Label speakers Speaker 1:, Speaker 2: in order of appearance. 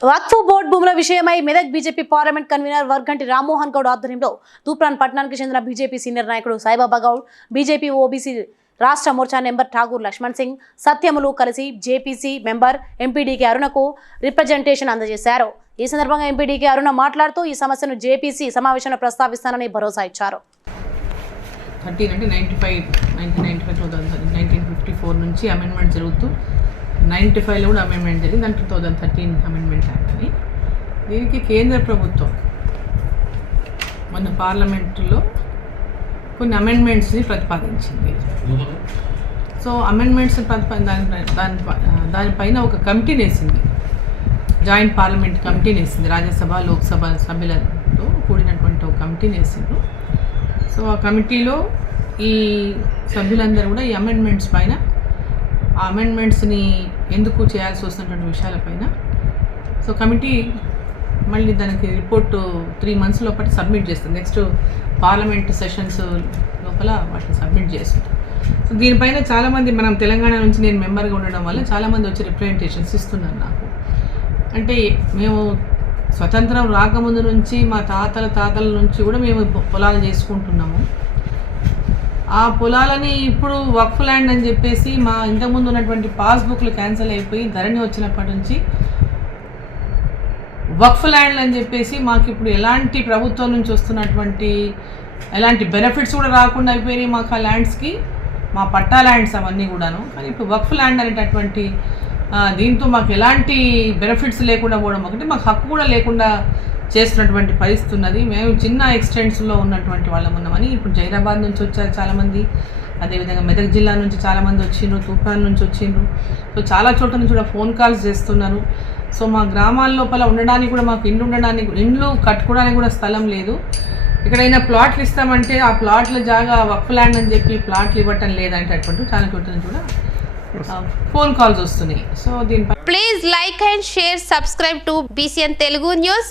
Speaker 1: వక్ఫ్ board భూముల విషయమై Medak BJP parliament convener Varganti Rammohan Goud ఆధ్వర్యంలో తూప్రాన్ పట్టణానికి చెందిన బీజేపీ సీనియర్ నాయకుడు సాయిబాబా గౌడ్ బీజేపీ ఓబీసీ రాష్ట్ర మోర్చా నెంబర్ ఠాగూర్ లక్ష్మణ్ సింగ్ సత్యములు కలిసి జేపీసీ మెంబర్ ఎంపీడీకే అరుణకు రిప్రజెంటేషన్ అందజేశారు. ఈ సందర్భంగా ఎంపీడీకే అరుణ మాట్లాడుతూ ఈ సమస్యను జేపీసీ సమావేశంలో ప్రస్తావిస్తానని భరోసా ఇచ్చారు.
Speaker 2: థర్టీన్ అంటే five nineteen five two thousand nineteen fifty four నుంచి అమెండ్మెంట్ జరుగుతూ నైంటీ ఫైవ్లో కూడా అమెండ్మెంట్ జరిగింది. దాని two thousand thirteen amendment act అని దీనికి కేంద్ర ప్రభుత్వం మన పార్లమెంటులో కొన్ని అమెండ్మెంట్స్ని ప్రతిపాదించింది. సో అమెండ్మెంట్స్ ప్రతిపా దాని దాని దానిపైన ఒక కమిటీని వేసింది జాయింట్ పార్లమెంట్ కమిటీని వేసింది రాజ్యసభ లోక్సభ సభ్యులతో కూడినటువంటి ఒక కమిటీని వేసిండ్రు సో ఆ కమిటీలో ఈ సభ్యులందరూ కూడా ఈ అమెండ్మెంట్స్ పైన ఆ అమెండ్మెంట్స్ని ఎందుకు చేయాల్సి వస్తున్నటువంటి విషయాలపైన. సో కమిటీ మళ్ళీ దానికి రిపోర్ట్ త్రీ మంత్స్ లోపల సబ్మిట్ చేస్తుంది. నెక్స్ట్ పార్లమెంట్ సెషన్స్ లోపల వాటిని సబ్మిట్ చేస్తుంది. సో దీనిపైన చాలామంది మనం తెలంగాణ నుంచి నేను మెంబర్గా ఉండడం వల్ల చాలామంది వచ్చి రిప్రజెంటేషన్స్ ఇస్తున్నారు నాకు. అంటే మేము స్వతంత్రం రాకముందు నుంచి మా తాతల తాతల నుంచి కూడా మేము పొలాలు చేసుకుంటున్నాము. ఆ పొలాలని ఇప్పుడు వక్ఫ్ ల్యాండ్ అని చెప్పేసి మా ఇంతకుముందు ఉన్నటువంటి పాస్బుక్లు క్యాన్సిల్ అయిపోయి ధరణి వచ్చినప్పటి నుంచి వక్ఫ్ ల్యాండ్ అని చెప్పేసి మాకు ఇప్పుడు ఎలాంటి ప్రభుత్వం నుంచి వస్తున్నటువంటి ఎలాంటి బెనిఫిట్స్ కూడా రాకుండా అయిపోయినాయి మాకు ఆ ల్యాండ్స్కి మా పట్టా ల్యాండ్స్ అవన్నీ కూడాను. కానీ ఇప్పుడు వక్ఫ్ ల్యాండ్ అనేటటువంటి దీంతో మాకు ఎలాంటి బెనిఫిట్స్ లేకుండా పోవడం ఒకటి మాకు హక్కు కూడా లేకుండా చేస్తున్నటువంటి పరిస్థితి ఉన్నది. మేము చిన్న ఎక్స్టెంట్స్లో ఉన్నటువంటి వాళ్ళం ఉన్నామని ఇప్పుడు జైరాబాద్ నుంచి వచ్చారు చాలామంది. అదేవిధంగా మెదక్ జిల్లా నుంచి చాలామంది వచ్చిండ్రు తూఫాన్ నుంచి వచ్చిండ్రు. సో చాలా చోట్ల నుంచి కూడా ఫోన్ కాల్స్ చేస్తున్నారు. సో మా గ్రామాల లోపల ఉండడానికి కూడా మాకు ఇండ్లు ఉండడానికి ఇండ్లు కట్టుకోవడానికి కూడా స్థలం లేదు. ఎక్కడైనా ప్లాట్లు ఇస్తామంటే ఆ ప్లాట్ల జాగా వక్ఫ్ ల్యాండ్ అని చెప్పి ప్లాట్లు ఇవ్వటం లేదంటటువంటి చాలా చోట్ల నుంచి కూడా ఫోన్ కాల్స్ వస్తున్నాయి. సో దీనిపై
Speaker 3: please like and share subscribe to BCN Telugu News